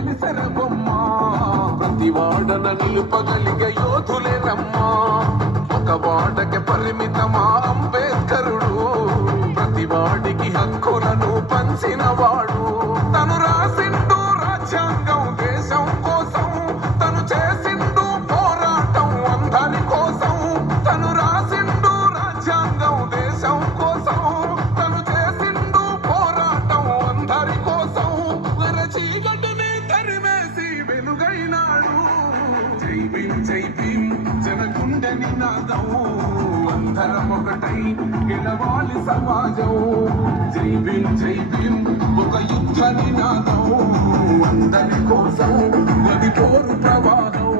వెలిసెర బొమ్మ ప్రతి వాడన నిలుపగలిగే యోధులే రమ్మా ఒక వాడకి పరిమితమా అంబేద్కరుడు ప్రతి వాడికి హక్కులను పంచిన వాడు తను రాసిండు రాజ్యాంగం దేశం కోసం తను చేసిండు పోరాటం అందరి కోసం తను రాసిండు రాజ్యాంగం దేశం కోసం తను చేసిండు పోరాటం అందరి కోసం చీకటిని తరివేసి వెలుగైనాడు జై భీం జనగుండె నినాదం అందరం ఒకటై గెలవాలి సమాజం జై భీం ఒక యుద్ధ నినాదం అందరి కోసం గది పోరు ప్రవాహం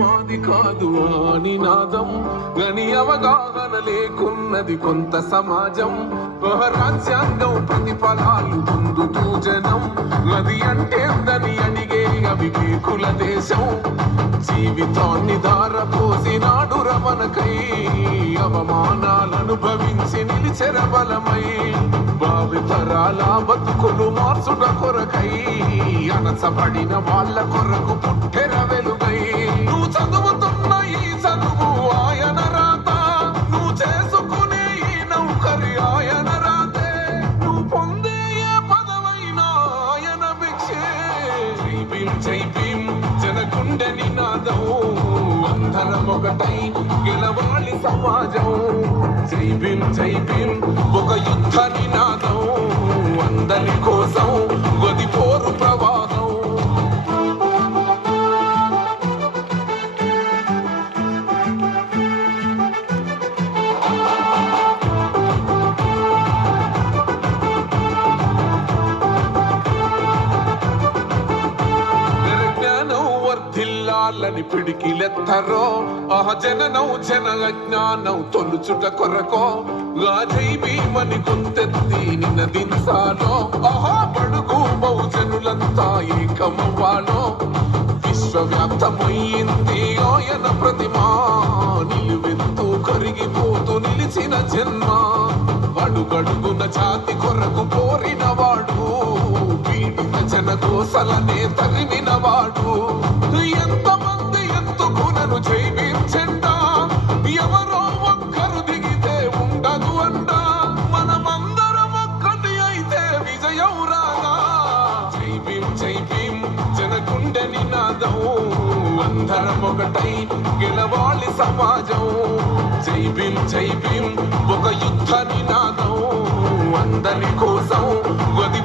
మాది కాదు ఆ నినాదం గని అవగాహన లేకున్నది కొంత సమాజం రాజ్యాంగం ప్రతిఫలాలు పొందుతూ జనం అది అంటే ఉందని అడిగే అవివేకుల దేశం జీవితాన్ని ధారపోసినాడు రమణకై అవమానాలను భవించి నిలిచెర బలమై భావితరాల బతుకులు మార్చుట కొరకై అనసబడిన వాళ్ళ కొరకు పుట్టెర వెలుగై నువ్వు చదువుతున్న ఈ చదువు ఆయన రాత నువ్వు చేసుకునే ఈ నౌకరి ఆయన రాతే నువ్వు పొందే ఏ పదవైనా ఆయన భిక్షే జై భీం జనగుండె నినాదం అందరం ఒకటై గెలవాలి సమాజం జై భీం ఒక యుద్ధ నినాదం అందరి కోసం గది పోరు ప్రవాహం వర్ధిల్లాలని పిడికిలెత్తరో ఆ జననం జన అజ్ఞానం తొలుచుట కొరకో జై భీమని గొంతెత్తి నినదించాలో ఆహా బడుగు బహుజనులంతా ఏకమవ్వాలో విశ్వవ్యాప్తమయ్యింది ఆయన ప్రతిమా నిలువెత్తు కరిగిపోతూ నిలిచిన జన్మ అడుగడుగున జాతి కొరకు కోరిన వాడు పీడిత జనదోసలనే తరిమిన వాడు ఎంతమంది ఎత్తుకునను జై భీం జెండా ఎవరో ఒక్కరు దిగితే ఉండదు అంట మనమందరం ఒక్కటి అయితే విజయం రాగా జై భీం జనగుండె నినాదం అందరం ఒకటై గెలవాలి సమాజం జై భీం ఒక యుద్ధ నినాదం అందరి కోసం గది